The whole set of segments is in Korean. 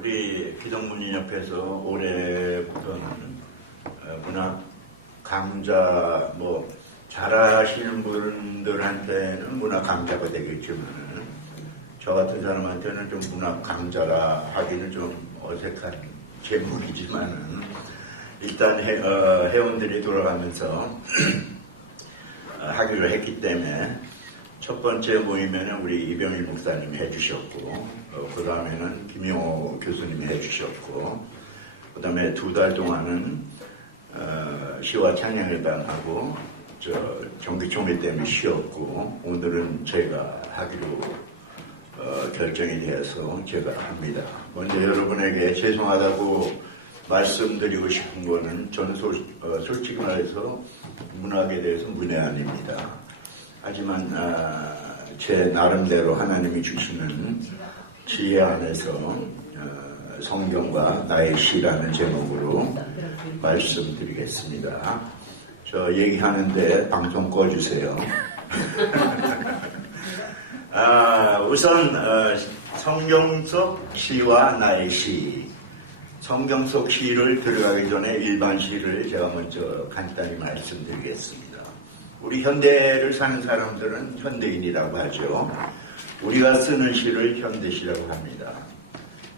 우리 기독문인협회에서 올해부터는 문학 강좌 잘하시는 분들한테는 문학 강좌가 되겠지만 저 같은 사람한테는 좀 문학 강좌라 하기는 좀 어색한 제목이지만은 일단 회원들이 돌아가면서 하기로 했기 때문에 첫 번째 모임에는 우리 이병일 목사님이 해주셨고 그 다음에는 김용호 교수님이 해주셨고 그 다음에 2달 동안은 시와 찬양회당하고 정기총회 때문에 쉬었고 오늘은 제가 하기로 결정이 되어서 제가 합니다. 먼저 여러분에게 죄송하다고 말씀드리고 싶은 거는 저는 솔직히 말해서 문학에 대해서 문외한입니다. 하지만 제 나름대로 하나님이 주시는 지혜 안에서 성경과 나의 시라는 제목으로 말씀드리겠습니다. 저 얘기하는데 방송 꺼주세요. 우선 성경 속 시와 나의 시, 성경 속 시를 들어가기 전에 일반 시를 제가 먼저 간단히 말씀드리겠습니다. 우리 현대를 사는 사람들은 현대인이라고 하죠. 우리가 쓰는 시를 현대시라고 합니다.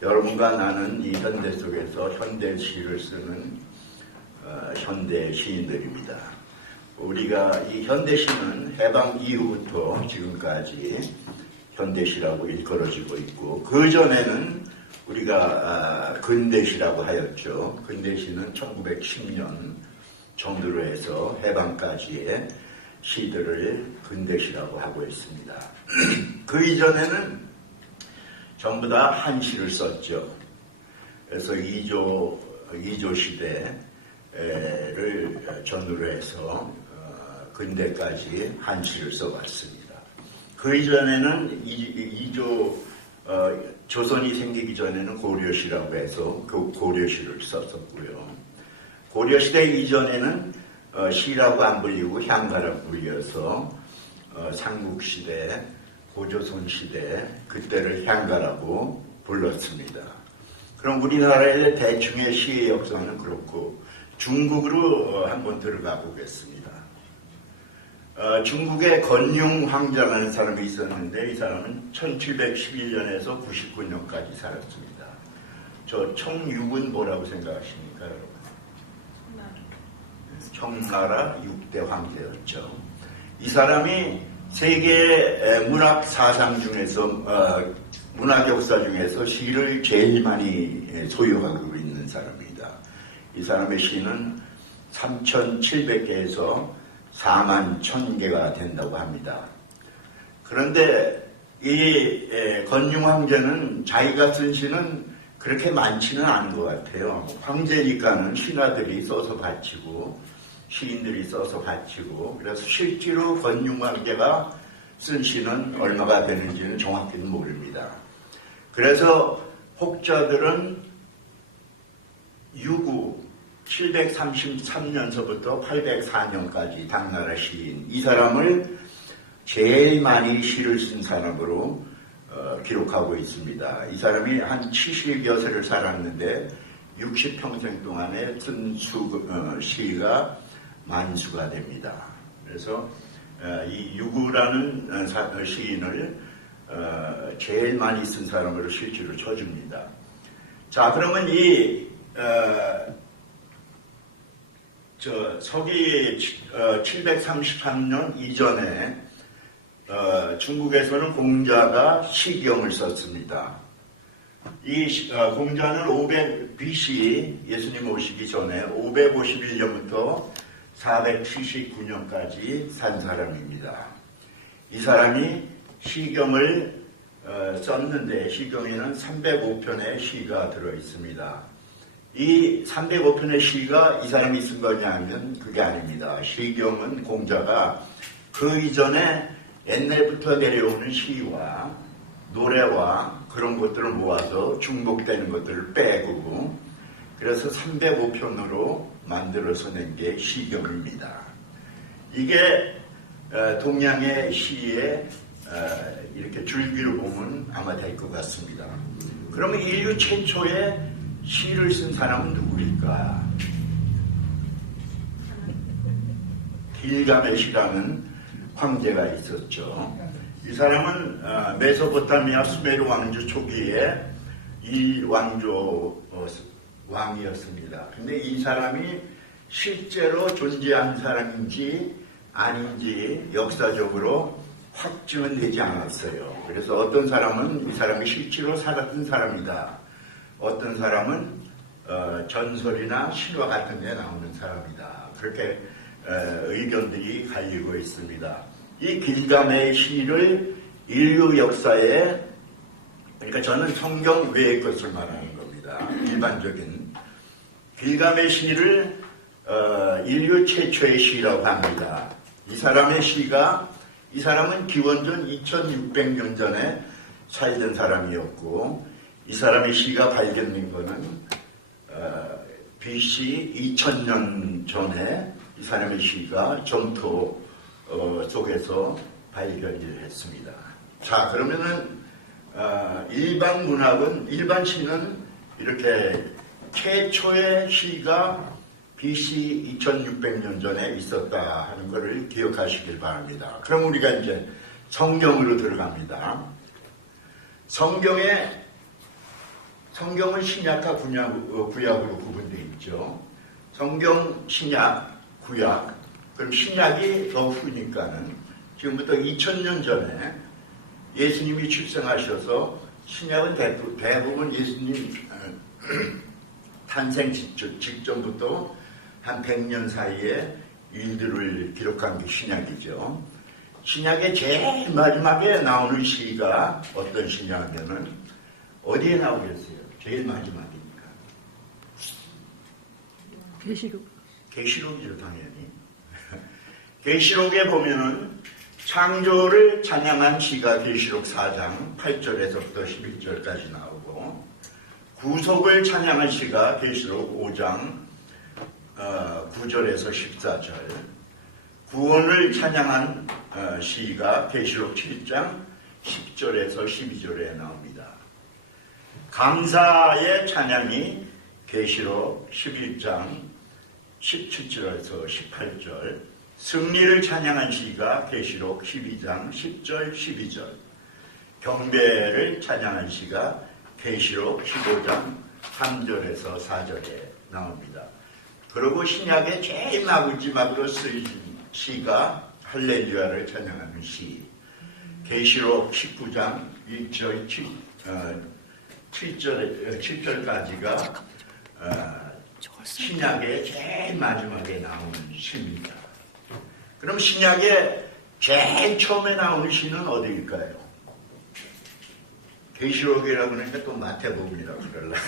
여러분과 나는 이 현대 속에서 현대시를 쓰는 현대 시인들입니다. 우리가 이 현대시는 해방 이후부터 지금까지 현대시라고 일컬어지고 있고 그 전에는 우리가 근대시라고 하였죠. 근대시는 1910년 정도로 해서 해방까지의 시들을 근대시라고 하고 있습니다. 그 이전에는 전부 다 한시를 썼죠. 그래서 2조 시대를 전후로 해서 근대까지 한시를 써왔습니다. 그 이전에는 조선이 생기기 전에는 고려시라고 해서 그 고려시를 썼었고요. 고려시대 이전에는 시라고 안 불리고 향가라고 불려서 삼국시대, 고조선시대 그때를 향가라고 불렀습니다. 그럼 우리나라의 대충의 시의 역사는 그렇고 중국으로 한번 들어가 보겠습니다. 중국에 건융 황자라는 사람이 있었는데 이 사람은 1711년에서 99년까지 살았습니다. 저 청육은 뭐라고 생각하십니까, 여러분? 청나라 6대 황제였죠. 이 사람이 세계 문학 사상 중에서 문학 역사 중에서 시를 제일 많이 소유하고 있는 사람입니다. 이 사람의 시는 3,700개에서 41,000개가 된다고 합니다. 그런데 이 건융 황제는 자기가 쓴 시는 그렇게 많지는 않은 것 같아요. 황제니까는 신하들이 써서 바치고 시인들이 써서 바치고 그래서 실제로 건융 황제가 쓴 시는 얼마가 되는지는 정확히는 모릅니다. 그래서 혹자들은 유구 733년서부터 804년까지 당나라 시인 이 사람을 제일 많이 시를 쓴 사람으로 기록하고 있습니다. 이 사람이 한 70여 세를 살았는데 60평생 동안에 쓴 시가 만수가 됩니다. 그래서 이 유구라는 시인을 제일 많이 쓴 사람으로 실제로 쳐줍니다. 자, 그러면 서기 733년 이전에 중국에서는 공자가 시경을 썼습니다. 이 공자는 BC 예수님 오시기 전에 551년부터 479년까지 산 사람입니다. 이 사람이 시경을 썼는데 시경에는 305편의 시가 들어있습니다. 이 305편의 시가 이 사람이 쓴 거냐 하면 그게 아닙니다. 시경은 공자가 그 이전에 옛날부터 내려오는 시와 노래와 그런 것들을 모아서 중복되는 것들을 빼고 그래서 305편으로 만들어서 낸 게 시경입니다. 이게 동양의 시에 이렇게 줄기로 보면 아마 될 것 같습니다. 그러면 인류 최초의 시를 쓴 사람은 누구일까? 길가메시라는 황제가 있었죠. 이 사람은 메소포타미아 수메르 왕조 초기에 이 왕조 왕이었습니다. 근데 이 사람이 실제로 존재한 사람인지 아닌지 역사적으로 확증은 되지 않았어요. 그래서 어떤 사람은 이 사람이 실제로 살았던 사람이다. 어떤 사람은 전설이나 신화 같은 데 나오는 사람이다. 그렇게 의견들이 갈리고 있습니다. 이 길가메의 시를 인류 역사에, 그러니까 저는 성경 외의 것을 말하는 겁니다. 일반적인 길가메 시를 인류 최초의 시라고 합니다. 이 사람의 시가, 이 사람은 기원전 2600년 전에 살던 사람이었고, 이 사람의 시가 발견된 것은 BC 2000년 전에 이 사람의 시가 점토 속에서 발견을 했습니다. 자, 그러면은 일반 문학은, 일반 시는 이렇게 최초의 시가 BC 2600년 전에 있었다 하는 것을 기억하시길 바랍니다. 그럼 우리가 이제 성경으로 들어갑니다. 성경은 신약과 구약으로 구분되어 있죠. 성경, 신약, 구약. 그럼 신약이 더 후니까는 지금부터 2000년 전에 예수님이 출생하셔서, 신약은 대부분 예수님 탄생 직전부터 한 100년 사이에 일들을 기록한 게 신약이죠. 신약의 제일 마지막에 나오는 시가 어떤 시냐면은 어디에 나오겠어요? 제일 마지막이니까. 계시록이죠, 당연히. 계시록에 보면은 창조를 찬양한 시가 계시록 4장 8절에서부터 11절까지 나오고, 구속을 찬양한 시가 계시록 5장 9절에서 14절, 구원을 찬양한 시가 계시록 7장 10절에서 12절에 나옵니다. 감사의 찬양이 계시록 11장 17절에서 18절, 승리를 찬양한 시가 계시록 12장 10절 12절, 경배를 찬양한 시가 계시록 15장 3절에서 4절에 나옵니다. 그리고 신약의 제일 마지막으로 쓰인 시가 할렐루야를 찬양하는 시, 계시록 19장 1절 7절까지가 신약의 제일 마지막에 나오는 시입니다. 그럼 신약의 제일 처음에 나오는 시는 어디일까요? 계시록이라고 그러니까 또 마태복음이라고 그럴라.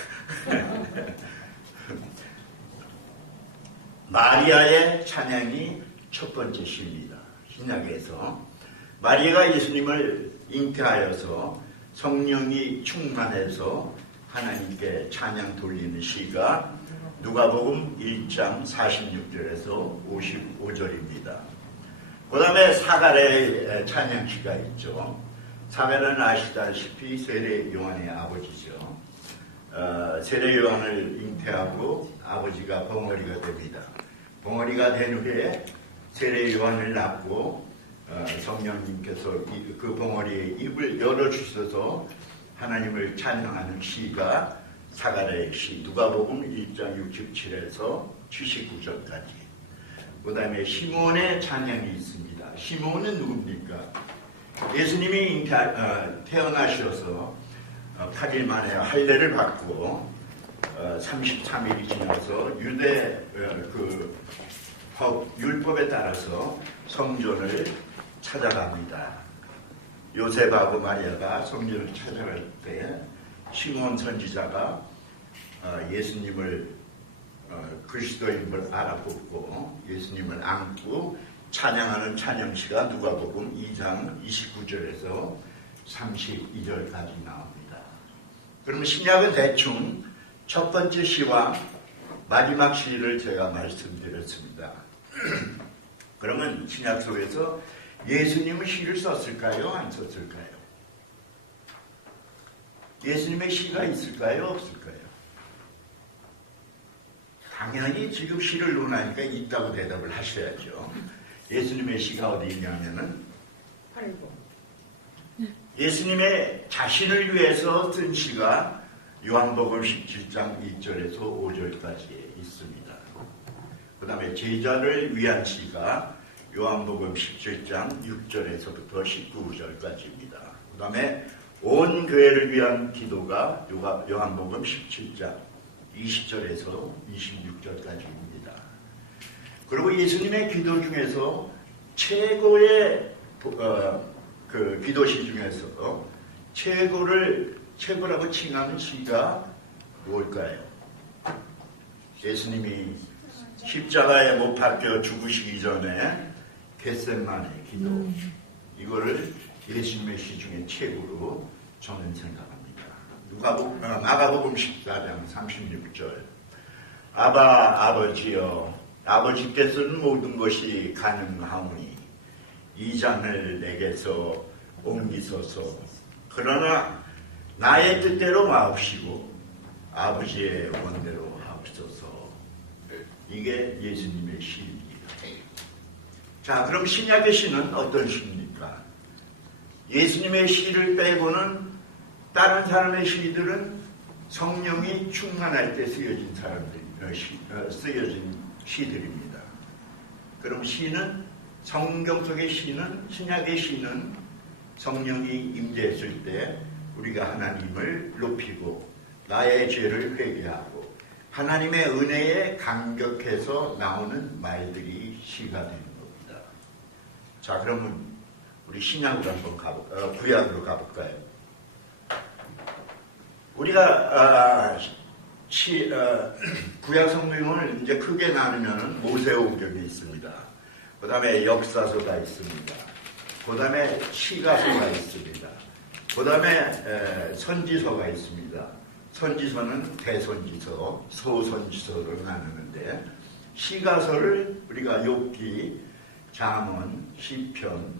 마리아의 찬양이 첫 번째 시입니다. 신약에서 마리아가 예수님을 잉태하여서 성령이 충만해서 하나님께 찬양 돌리는 시가 누가복음 1장 46절에서 55절입니다. 그 다음에 사가랴의 찬양시가 있죠. 사가랴는 아시다시피 세례 요한의 아버지죠. 세례 요한을 잉태하고 아버지가 벙어리가 됩니다. 벙어리가 된 후에 세례 요한을 낳고 성령님께서 그 벙어리의 입을 열어주셔서 하나님을 찬양하는 시가 사가랴의 시, 누가복음 1장 67에서 79절까지. 그 다음에 시몬의 찬양이 있습니다. 시몬은 누굽니까? 예수님이 태어나셔서 8일 만에 할례를 받고 33일이 지나서 유대 율법에 따라서 성전을 찾아갑니다. 요셉하고 마리아가 성전을 찾아갈 때 시몬 선지자가 예수님을 그리스도임을 알아보고 예수님을 안고 찬양하는 찬양시가 누가복음 2장 29절에서 32절까지 나옵니다. 그러면 신약은 대충 첫 번째 시와 마지막 시를 제가 말씀드렸습니다. 그러면 신약 속에서 예수님은 시를 썼을까요? 안 썼을까요? 예수님의 시가 있을까요? 없을까요? 당연히 지금 시를 논하니까 있다고 대답을 하셔야죠. 예수님의 시가 어디 있냐면은 예수님의 자신을 위해서 쓴 시가 요한복음 17장 1절에서 5절까지 있습니다. 그 다음에 제자를 위한 시가 요한복음 17장 6절에서부터 19절까지입니다. 그 다음에 온 교회를 위한 기도가 요한복음 17장 20절에서 26절까지입니다. 그리고 예수님의 기도 중에서 최고의 그 기도시 중에서 최고라고 칭하는 시가 뭘까요? 예수님이 십자가에 못 박혀 죽으시기 전에 겟세마네 기도, 이거를 예수님의 시 중에 최고로 저는 생각합니다. 마가복음 14장 36절 아버지여 아버지께서는 모든 것이 가능하오니 이 잔을 내게서 옮기소서. 그러나 나의 뜻대로 마옵시고 아버지의 원대로 하옵소서. 이게 예수님의 시입니다. 자, 그럼 신약의 시는 어떤 시입니까? 예수님의 시를 빼고는 다른 사람의 시들은 성령이 충만할 때 쓰여진 쓰여진 시들입니다. 그럼 시는, 성경 속의 시는, 신약의 시는 성령이 임재했을 때 우리가 하나님을 높이고 나의 죄를 회개하고 하나님의 은혜에 감격해서 나오는 말들이 시가 되는 겁니다. 자, 그러면 우리 신약으로 한번 구약으로 가볼까요? 우리가 구약 성경을 이제 크게 나누면 모세오경이 있습니다. 그 다음에 역사서가 있습니다. 그 다음에 시가서가 있습니다. 그 다음에 선지서가 있습니다. 선지서는 대선지서, 소선지서로 나누는데 시가서를 우리가 욥기, 잠언, 시편,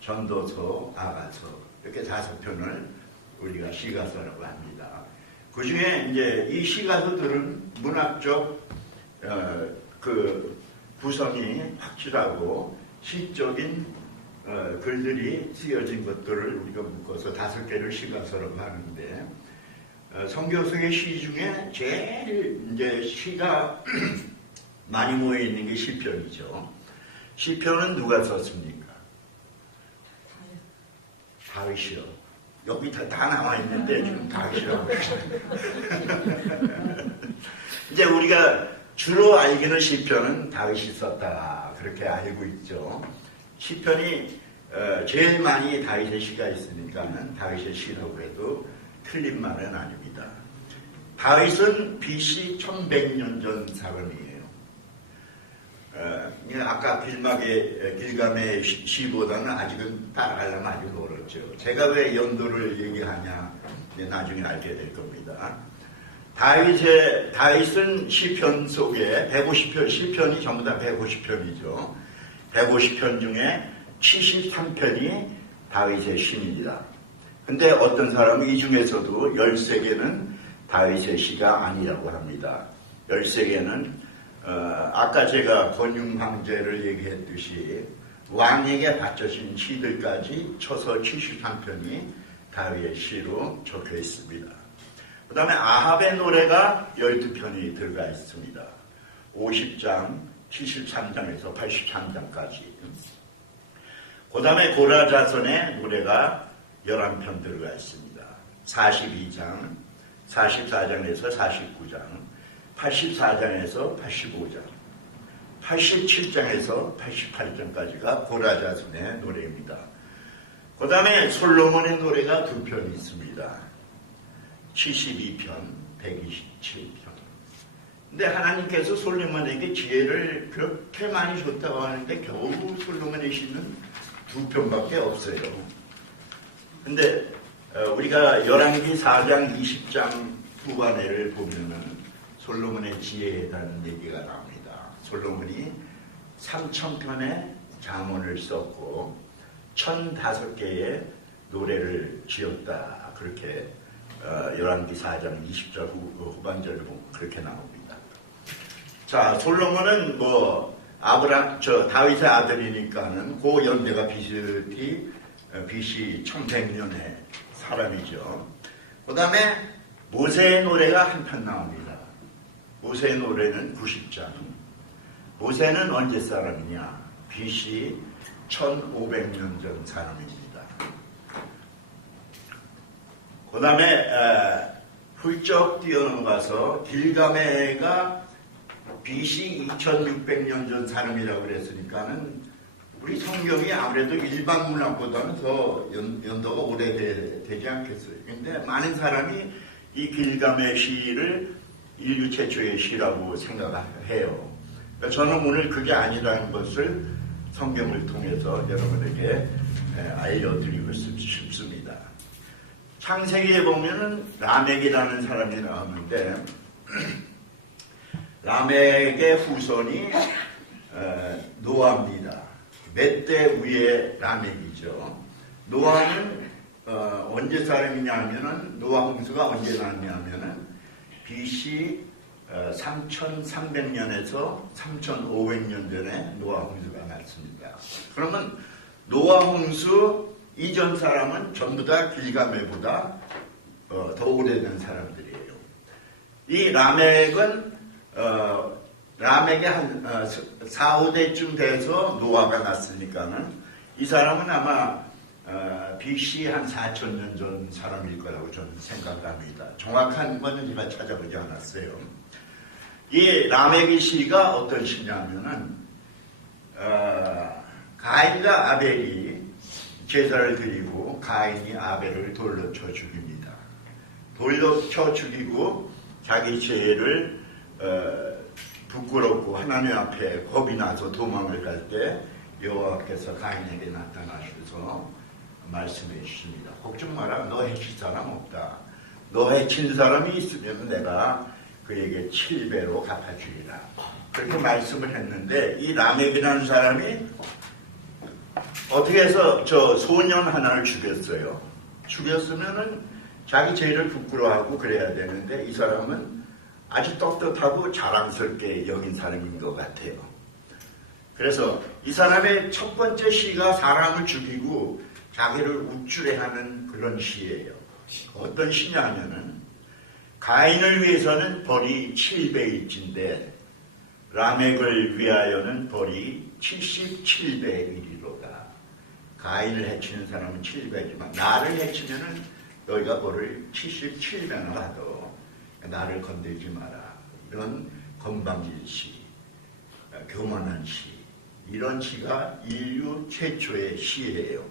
전도서, 아가서 이렇게 5편을 우리가 시가서라고 합니다. 그 중에 이제 이 시가서들은 문학적 그 구성이 확실하고 시적인 글들이 쓰여진 것들을 우리가 묶어서 5개를 시가서라고 하는데, 성경 속의 시 중에 제일 이제 시가 많이 모여 있는 게 시편이죠. 시편은 누가 썼습니까? 다윗이요. 여기 다 나와 있는데 지금 다윗이라고 이제 우리가 주로 알기는 시편은 다윗이 썼다 그렇게 알고 있죠. 시편이 제일 많이 다윗의 시가 있으니까 다윗의 시라고 해도 틀린 말은 아닙니다. 다윗은 BC 1100년 전 사람이에요. 아까 길감의 시보다는 아직은 따라가려면 아주 멀었죠. 제가 왜 연도를 얘기하냐 나중에 알게 될 겁니다. 다윗은 시편 속에 150편, 시편이 전부 다 150편이죠. 150편 중에 73편이 다윗의 시입니다. 근데 어떤 사람은 이 중에서도 13개는 다윗의 시가 아니라고 합니다. 13개는 아까 제가 권융황제를 얘기했듯이 왕에게 바쳐진 시들까지 쳐서 73편이 다윗의 시로 적혀 있습니다. 그 다음에 아합의 노래가 12편이 들어가 있습니다. 50장, 73장에서 83장까지. 그 다음에 고라자손의 노래가 11편 들어가 있습니다. 42장, 44장에서 49장, 84장에서 85장, 87장에서 88장까지가 고라자손의 노래입니다. 그 다음에 솔로몬의 노래가 2편이 있습니다. 72편, 127편. 근데 하나님께서 솔로몬에게 지혜를 그렇게 많이 줬다고 하는데 겨우 솔로몬의 시는 2편밖에 없어요. 근데 우리가 열왕기 4장 20장 후반에를 보면은 솔로몬의 지혜에 대한 얘기가 나옵니다. 솔로몬이 3000편의 잠언을 썼고 1005개의 노래를 지었다. 그렇게 열왕기 4장 20절 후반절을 보면 그렇게 나옵니다. 자, 솔로몬은 다윗의 아들이니까는 그 연대가 비슷히 BC 1100년의 사람이죠. 그 다음에 모세의 노래가 한편 나옵니다. 모세의 노래는 90장. 모세는 언제 사람이냐? BC 1500년 전 사람입니다. 그 다음에 훌쩍 뛰어넘어가서 길가메가 BC 2600년 전 사람이라고 그랬으니까는 우리 성경이 아무래도 일반 문학보다는 더 연도가 오래되지 않겠어요. 근데 많은 사람이 이 길가메 시를 인류 최초의 시라고 생각해요. 저는 오늘 그게 아니라는 것을 성경을 통해서 여러분에게 알려드리고 싶습니다. 창세기에 보면은 라멕이라는 사람이 나오는데 라멕의 후손이 노아입니다. 몇 대 위에 라멕이죠. 노아는 언제 사람이냐 하면은 노아 홍수가 언제 났냐면은 BC 3300년에서 3500년 전에 노아 홍수가 났습니다. 그러면 노아 홍수 이전 사람은 전부 다 길가메보다 더 오래된 사람들이에요. 이 라멕은 라멕의 한 4, 5대쯤 돼서 노아가 났으니까는 이 사람은 아마 BC 한 4000년 전 사람일 거라고 저는 생각합니다. 정확한 건 제가 찾아보지 않았어요. 이 라멕의 시가 어떤 시냐면은 가인과 아벨이 제사를 드리고 가인이 아벨을 돌로 쳐 죽입니다. 돌로 쳐 죽이고 자기 죄를 부끄럽고 하나님 앞에 겁이 나서 도망을 갈 때 여호와께서 가인에게 나타나셔서 말씀해 주십니다. 걱정 마라. 너 해칠 사람 없다. 너 해친 사람이 있으면 내가 그에게 7배로 갚아주리라. 그렇게 말씀을 했는데 이 라멕이라는 사람이 어떻게 해서 저 소년 하나를 죽였어요. 죽였으면은 자기 죄를 부끄러워하고 그래야 되는데 이 사람은 아주 떳떳하고 자랑스럽게 여긴 사람인 것 같아요. 그래서 이 사람의 첫 번째 시가 사람을 죽이고 자기를 우쭐해하는 그런 시예요. 어떤 시냐 하면은 가인을 위해서는 벌이 7배일진데 라멕을 위하여는 벌이 77배이리로다. 가인을 해치는 사람은 7배지만 나를 해치면은 너희가 벌을 77배나 받아. 나를 건들지 마라. 이런 건방진 시, 교만한 시, 이런 시가 인류 최초의 시예요.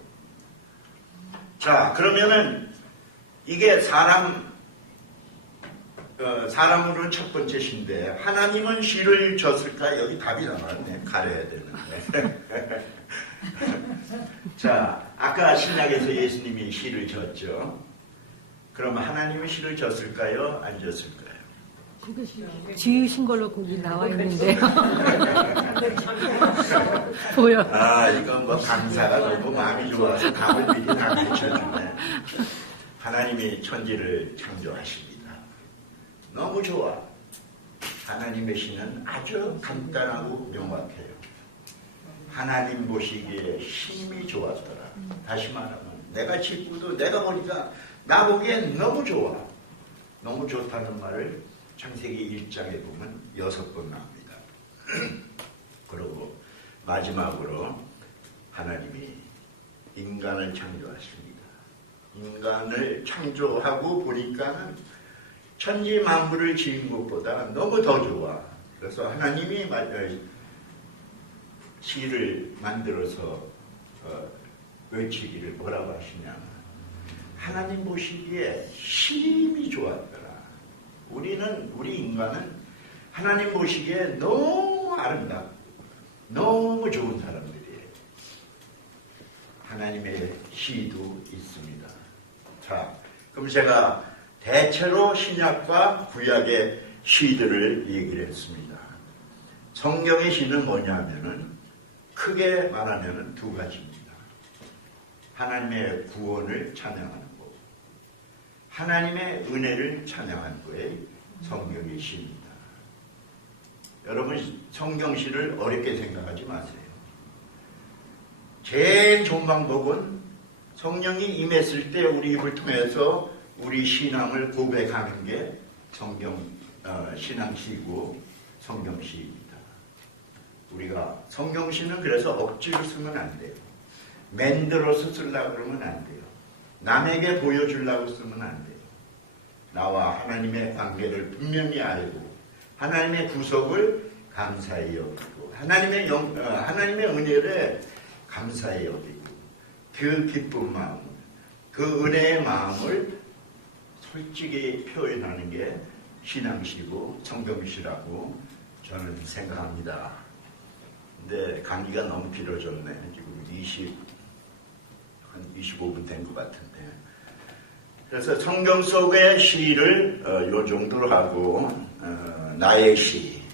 자, 그러면은 이게 사람으로는 첫 번째 시인데 하나님은 시를 졌을까? 여기 답이 나왔네. 가려야 되는데. 자, 아까 신약에서 예수님이 시를 졌죠. 그럼 하나님이 시를 졌을까요? 안 졌을까요? 그게 지으신 걸로 거기 나와 있는데요. 보여. 아, 이건 뭐 강사가 너무 마음이 좋아서 답을 미리 다 가르쳐주네. 하나님이 천지를 창조하십니다. 너무 좋아. 하나님의 시는 아주 간단하고 명확해요. 하나님 보시기에 힘이 좋았더라. 다시 말하면 내가 짓고도 내가 보니까 나 보기엔 너무 좋아. 너무 좋다는 말을 창세기 1장에 보면 6번 나옵니다. 그리고 마지막으로 하나님이 인간을 창조하십니다. 인간을 창조하고 보니까는 천지 만물을 지은 것보다 너무 더 좋아. 그래서 하나님이 시를 만들어서 외치기를 뭐라고 하시냐면 하나님 보시기에 힘이 좋았더라. 우리 인간은 하나님 보시기에 너무 아름답고 너무 좋은 사람들이에요. 하나님의 시도 있습니다. 자, 그럼 제가 대체로 신약과 구약의 시들을 얘기를 했습니다. 성경의 시는 뭐냐면은 크게 말하면은 두 가지입니다. 하나님의 구원을 찬양하는 것, 하나님의 은혜를 찬양한 거에 성경의 시입니다. 여러분 성경시를 어렵게 생각하지 마세요. 제일 좋은 방법은 성령이 임했을 때 우리 입을 통해서 우리 신앙을 고백하는 게 신앙시이고 성경시입니다. 우리가 성경시는 그래서 억지로 쓰면 안 돼요. 만들어서 쓰려고 그러면 안 돼요. 남에게 보여주려고 쓰면 안 돼요. 나와 하나님의 관계를 분명히 알고 하나님의 구속을 감사히 여기고 하나님의 은혜를 감사히 여기고 그 기쁜 마음, 그 은혜의 마음을 솔직히 표현하는 게 신앙시고 성경시라고 저는 생각합니다. 근데 강의가 너무 길어졌네. 지금 한 25분 된 것 같은데. 그래서 성경 속의 시를 요 정도로 하고 나의 시는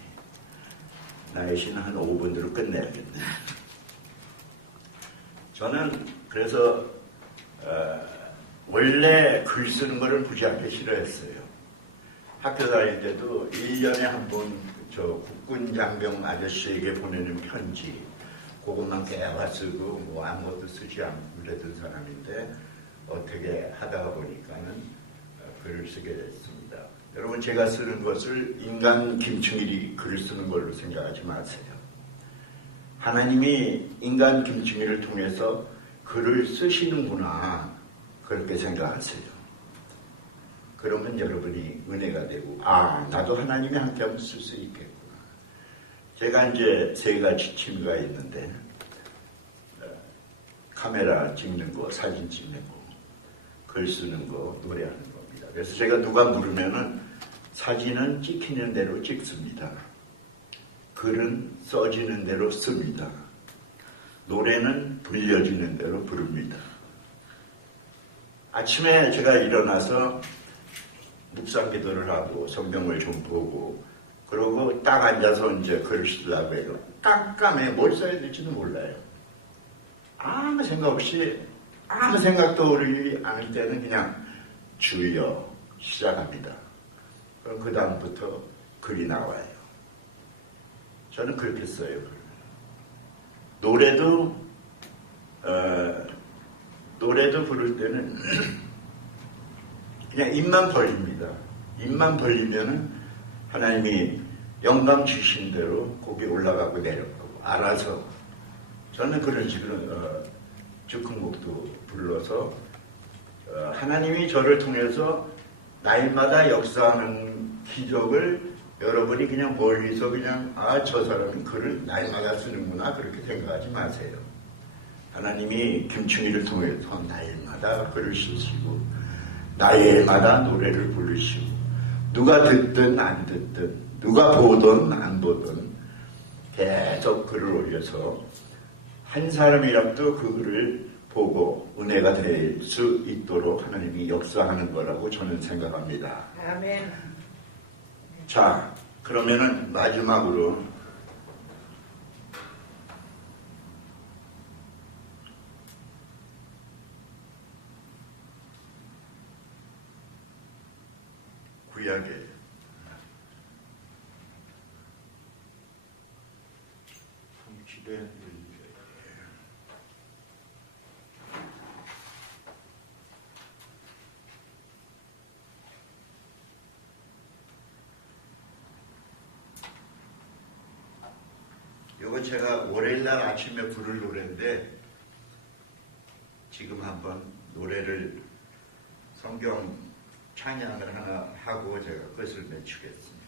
한 5분으로 끝내야겠네. 저는 그래서 원래 글 쓰는 거를 무지하게 싫어했어요. 학교 다닐 때도 1년에 한 번 저 국군 장병 아저씨에게 보내는 편지 그것만 깨와 쓰고 뭐 아무것도 쓰지 않고 그랬던 사람인데 어떻게 하다가 보니까는 글을 쓰게 됐습니다. 여러분 제가 쓰는 것을 인간 김충일이 글을 쓰는 걸로 생각하지 마세요. 하나님이 인간 김충일을 통해서 글을 쓰시는구나 그렇게 생각하세요. 그러면 여러분이 은혜가 되고 나도 하나님이 함께하면 쓸 수 있겠구나. 제가 이제 세 가지 취미가 있는데 카메라 찍는 거, 사진 찍는 거, 글 쓰는 거, 노래하는 겁니다. 그래서 제가 누가 물으면은 사진은 찍히는 대로 찍습니다. 글은 써지는 대로 씁니다. 노래는 불려지는 대로 부릅니다. 아침에 제가 일어나서 묵상 기도를 하고 성경을 좀 보고 그러고 딱 앉아서 이제 글을 쓰려고 해요. 깜깜해. 뭘 써야 될지도 몰라요. 아무 생각 없이 아무 생각도 오르지 않을 때는 그냥 주여 시작합니다. 그럼 그 다음부터 글이 나와요. 저는 그렇게 써요. 노래도 부를 때는 그냥 입만 벌립니다. 입만 벌리면은 하나님이 영감 주신 대로 곡이 올라가고 내려가고 알아서 저는 그런 식으로 즉흥곡도 불러서 하나님이 저를 통해서 날마다 역사하는 기적을 여러분이 그냥 멀리서 그냥 저 사람은 글을 날마다 쓰는구나 그렇게 생각하지 마세요. 하나님이 김충일을 통해서 날마다 글을 쓰시고 날마다 노래를 부르시고 누가 듣든 안 듣든 누가 보든 안 보든 계속 글을 올려서 한 사람이라도 그 글을 보고 은혜가 될 수 있도록 하나님이 역사하는 거라고 저는 생각합니다. 아멘. 자, 그러면은 마지막으로 구약의 성취된 이건 제가 월요일날 아침에 부를 노래인데 지금 한번 노래를 성경 찬양을 하나 하고 제가 끝을 맺추겠습니다.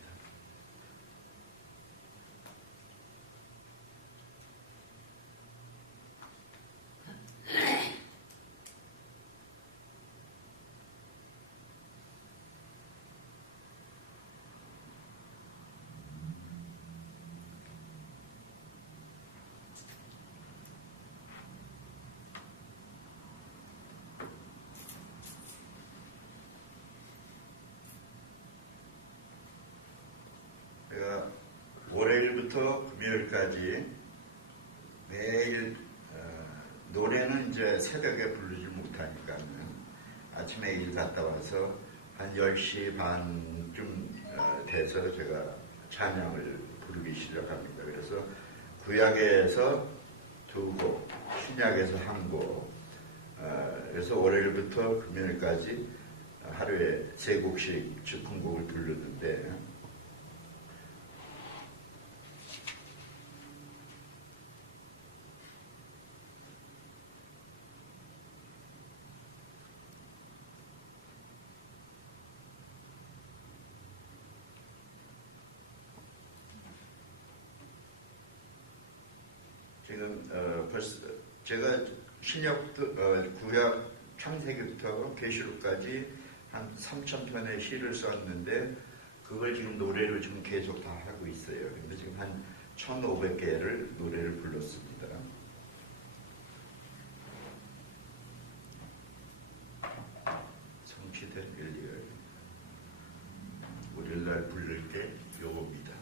제가 월요일부터 금요일까지 매일 노래는 이제 새벽에 부르지 못하니까는 아침에 일 갔다 와서 한 10시 반쯤 돼서 제가 찬양을 부르기 시작합니다. 그래서 구약에서 2곡, 신약에서 1곡, 그래서 월요일부터 금요일까지 하루에 3곡씩 즉흥곡을 부르는데, 지금 벌써 제가 신약부터 구약 창세기부터 계시록까지 한 3,000편의 시를 썼는데 그걸 지금 노래로 지금 계속 다 하고 있어요. 근데 지금 한 1,500개를 노래를 불렀습니다. 성취된 일리얼 월요일날 부를 때 요겁니다.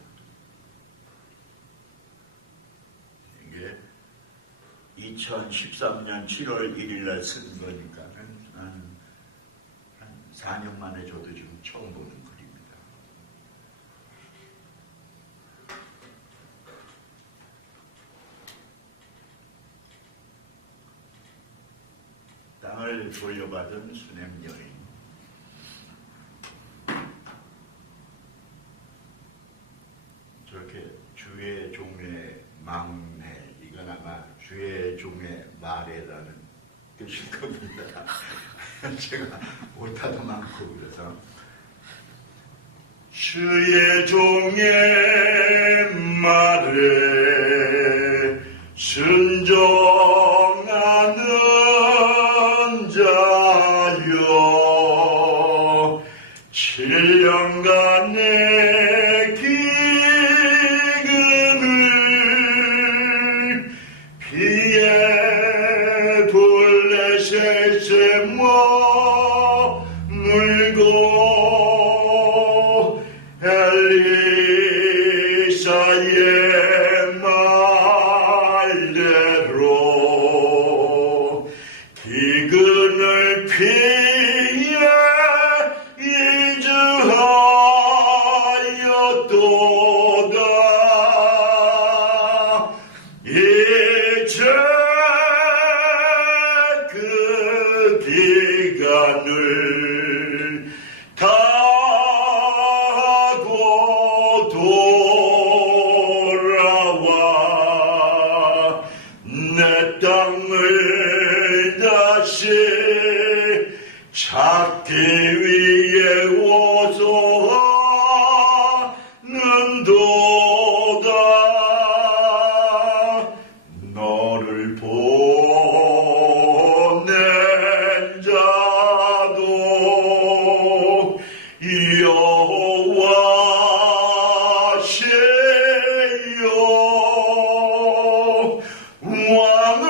이게 2013년 7월 1일날 쓴 거니까는 한 4년 만에 저도 지금 처음 보는 글입니다. 땅을 돌려받은 수냄 여인. 저렇게 주의 종의 막내, 이건 아마 주의 종의 말에라는 뜻일 겁니다. 제가 오타도 많고 그래서 주의 종의 말에 순종하는 자여 7년간의 기근을 피에 블레셋에 머물고 엘리사의 말대로 기근을 피해 이주하였도다. 이제 그 기간을 타고 돌아와 내 땅을 다시 찾기 위해 오소하는도다. 너를 보낸 자도 여호와시요 왕을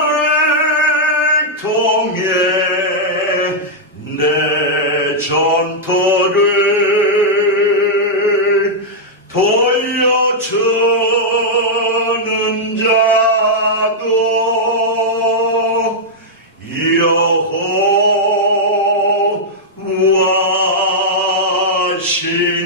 통해 내 전토를 돌려주는 자도 여호와시요